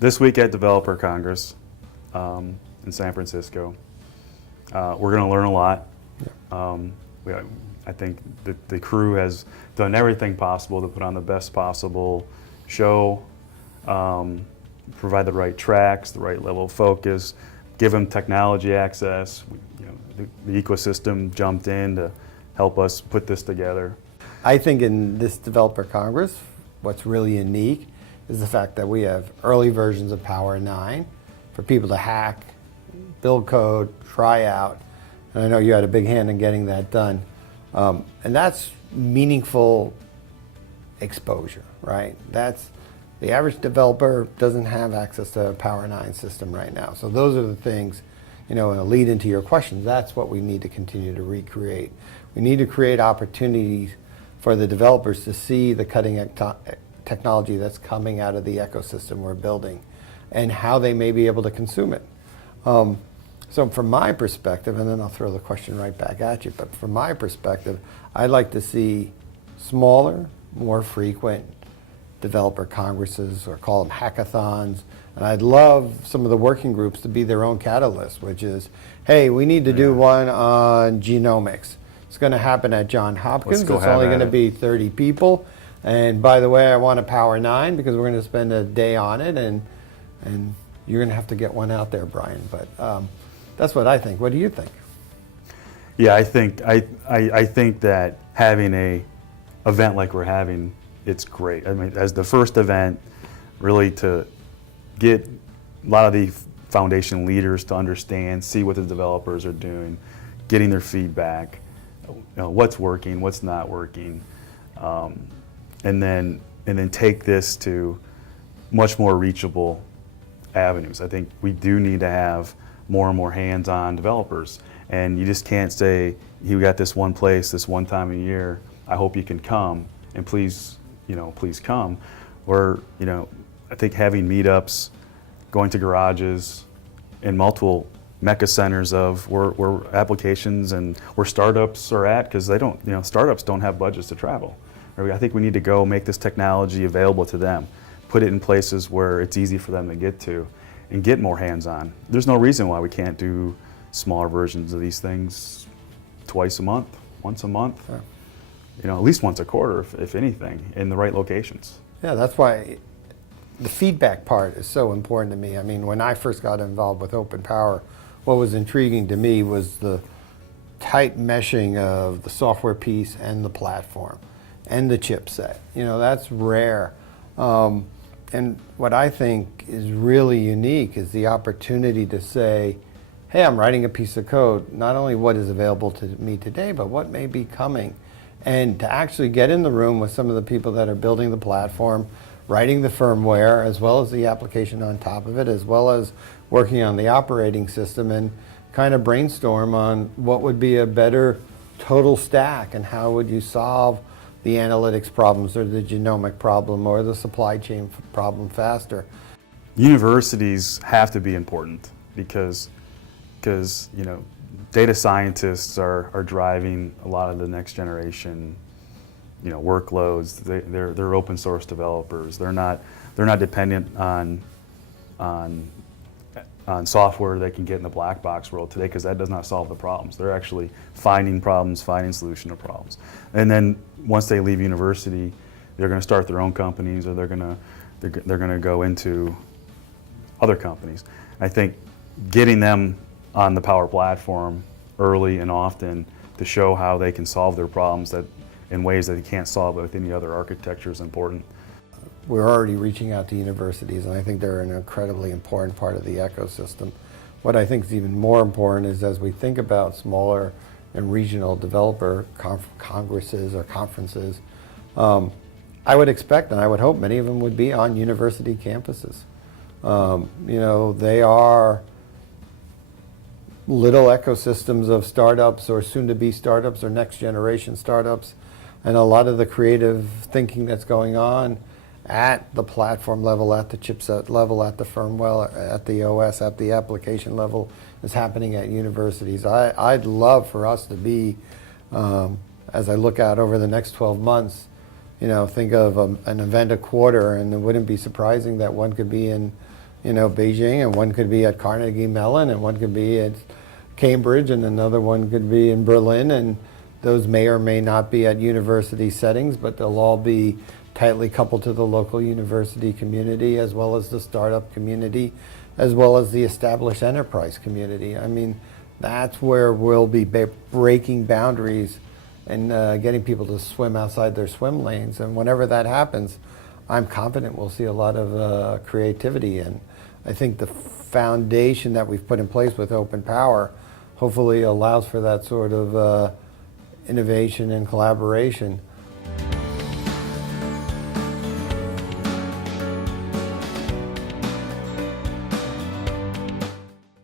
this week at Developer Congress in San Francisco. We're going to learn a lot. I think the crew has done everything possible to put on the best possible show, provide the right tracks, the right level of focus, give them technology access. The ecosystem jumped in to help us put this together. I think in this Developer Congress, what's really unique is the fact that we have early versions of Power 9 for people to hack, build code, try out. And I know you had a big hand in getting that done. And that's meaningful exposure, right? That's the average developer doesn't have access to a Power 9 system right now. So those are the things, and a lead into your questions, that's what we need to continue to recreate. We need to create opportunities for the developers to see the cutting edge technology that's coming out of the ecosystem we're building and how they may be able to consume it. So from my perspective, and then I'll throw the question right back at you, but from my perspective, I'd like to see smaller, more frequent developer congresses, or call them hackathons. And I'd love some of the working groups to be their own catalyst, which is, hey, we need to do one on genomics. It's going to happen at Johns Hopkins. It's only going to be 30 people. And by the way, I want a Power 9 because we're going to spend a day on it, and you're going to have to get one out there, Bryan. But that's what I think. What do you think? Yeah, I think that having a event like we're having, it's great. I mean, as the first event, really to get a lot of the foundation leaders to understand, see what the developers are doing, getting their feedback, what's working, what's not working, and then take this to much more reachable avenues. I think we do need to have more and more hands-on developers, and you just can't say, you got this one place, this one time a year, I hope you can come, and please come. Or, I think having meetups, going to garages, in multiple mecca centers of where applications and where startups are at, because they don't, startups don't have budgets to travel. I think we need to go make this technology available to them, put it in places where it's easy for them to get to, and get more hands-on. There's no reason why we can't do smaller versions of these things twice a month, once a month, at least once a quarter, if anything, in the right locations. Yeah, that's why the feedback part is so important to me. I mean, when I first got involved with OpenPOWER, what was intriguing to me was the tight meshing of the software piece and the platform and the chipset. That's rare. And what I think is really unique is the opportunity to say, hey, I'm writing a piece of code, not only what is available to me today, but what may be coming. And to actually get in the room with some of the people that are building the platform, writing the firmware, as well as the application on top of it, as well as working on the operating system, and kind of brainstorm on what would be a better total stack and how would you solve the analytics problems or the genomic problem or the supply chain problem faster. Universities have to be important because data scientists are driving a lot of the next generation workloads. They're open source developers. They're not dependent on software they can get in the black box world today, because that does not solve the problems. They're actually finding problems, finding solution to problems. And then once they leave university, they're going to start their own companies, or they're going to go into other companies. I think getting them on the Power platform early and often to show how they can solve their problems in ways that they can't solve with any other architecture is important. We're already reaching out to universities, and I think they're an incredibly important part of the ecosystem. What I think is even more important is, as we think about smaller and regional developer congresses or conferences, I would expect and I would hope many of them would be on university campuses. They are little ecosystems of startups or soon-to-be startups or next-generation startups, and a lot of the creative thinking that's going on at the platform level, at the chipset level, at the firmware, at the OS, at the application level is happening at universities. I'd love for us to be, as I look out over the next 12 months, think of an event a quarter, and it wouldn't be surprising that one could be in Beijing, and one could be at Carnegie Mellon, and one could be at Cambridge, and another one could be in Berlin, and those may or may not be at university settings, but they'll all be tightly coupled to the local university community, as well as the startup community, as well as the established enterprise community. I mean, that's where we'll be breaking boundaries and getting people to swim outside their swim lanes. And whenever that happens, I'm confident we'll see a lot of creativity. And I think the foundation that we've put in place with OpenPOWER hopefully allows for that sort of innovation and collaboration